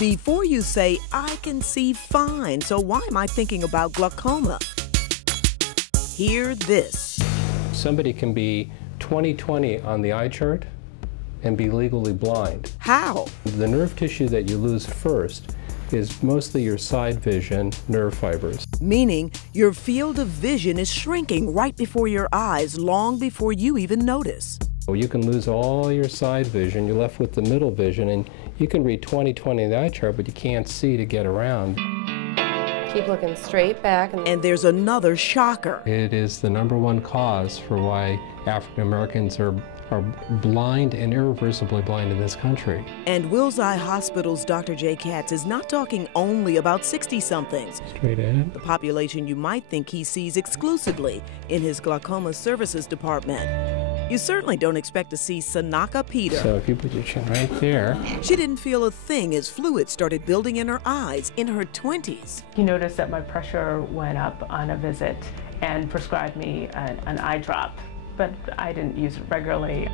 Before you say, I can see fine, so why am I thinking about glaucoma? Hear this. Somebody can be 20/20 on the eye chart and be legally blind. How? The nerve tissue that you lose first is mostly your side vision nerve fibers. Meaning your field of vision is shrinking right before your eyes, long before you even notice. You can lose all your side vision, you're left with the middle vision, and you can read 20/20 in the eye chart, but you can't see to get around. Keep looking straight back. And there's another shocker. It is the #1 cause for why African Americans are blind and irreversibly blind in this country. And Wills Eye Hospital's Dr. J. Katz is not talking only about 60-somethings. Straight ahead. The population you might think he sees exclusively in his glaucoma services department. You certainly don't expect to see Sanaka Peter. So if you put your chin right there. She didn't feel a thing as fluid started building in her eyes in her 20s. He noticed that my pressure went up on a visit and prescribed me an eye drop, but I didn't use it regularly.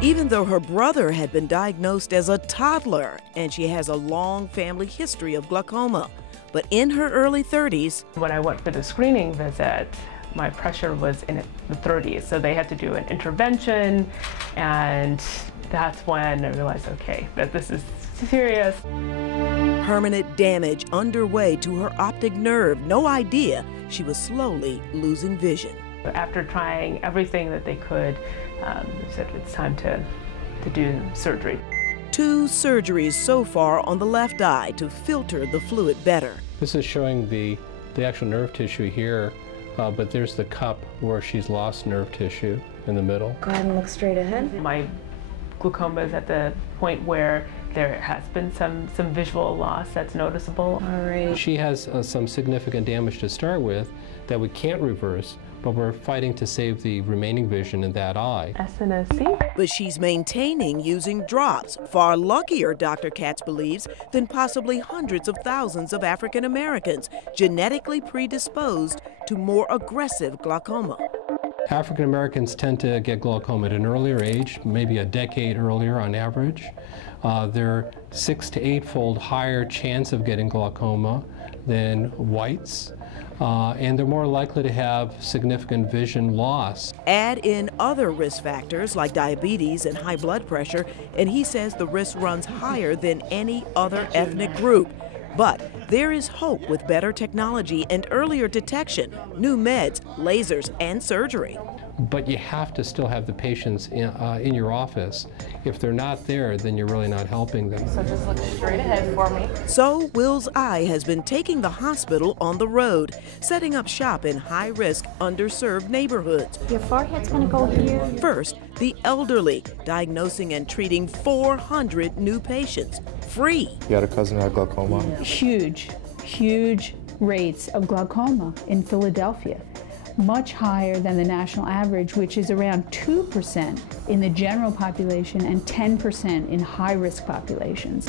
Even though her brother had been diagnosed as a toddler and she has a long family history of glaucoma, but in her early 30s, when I went for the screening visit, my pressure was in the 30s, so they had to do an intervention, and that's when I realized, okay, that this is serious. Permanent damage underway to her optic nerve. No idea she was slowly losing vision. After trying everything that they could, they said it's time to do surgery. 2 surgeries so far on the left eye to filter the fluid better. This is showing the actual nerve tissue here, but there's the cup where she's lost nerve tissue in the middle. Go ahead and look straight ahead. My glaucoma is at the point where there has been some visual loss that's noticeable. All right. She has some significant damage to start with that we can't reverse, but we're fighting to save the remaining vision in that eye. S and a C. But she's maintaining using drops, far luckier, Dr. Katz believes, than possibly hundreds of thousands of African Americans genetically predisposed to more aggressive glaucoma. African Americans tend to get glaucoma at an earlier age, maybe a decade earlier on average. They're 6 to 8-fold higher chance of getting glaucoma than whites. And they're more likely to have significant vision loss. Add in other risk factors like diabetes and high blood pressure, and he says the risk runs higher than any other ethnic group. But there is hope with better technology and earlier detection, new meds, lasers, and surgery. But you have to still have the patients in your office. If they're not there, then you're really not helping them. So just look straight ahead for me. So Wills Eye has been taking the hospital on the road, setting up shop in high-risk, underserved neighborhoods. Your forehead's gonna go here. First, the elderly, diagnosing and treating 400 new patients, free. You had a cousin who had glaucoma? Huge rates of glaucoma in Philadelphia. Much higher than the national average, which is around 2% in the general population and 10% in high-risk populations.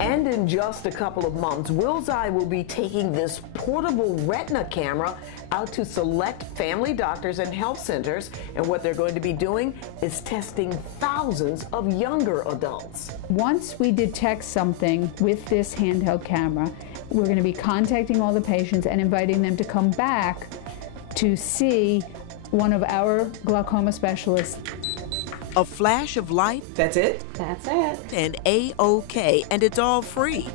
And in just a couple of months, Wills Eye will be taking this portable retina camera out to select family doctors and health centers, and what they're going to be doing is testing thousands of younger adults. Once we detect something with this handheld camera, we're going to be contacting all the patients and inviting them to come back to see one of our glaucoma specialists. A flash of light. That's it? That's it. And A-OK, and it's all free.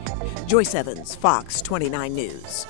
Joyce Evans, Fox 29 News.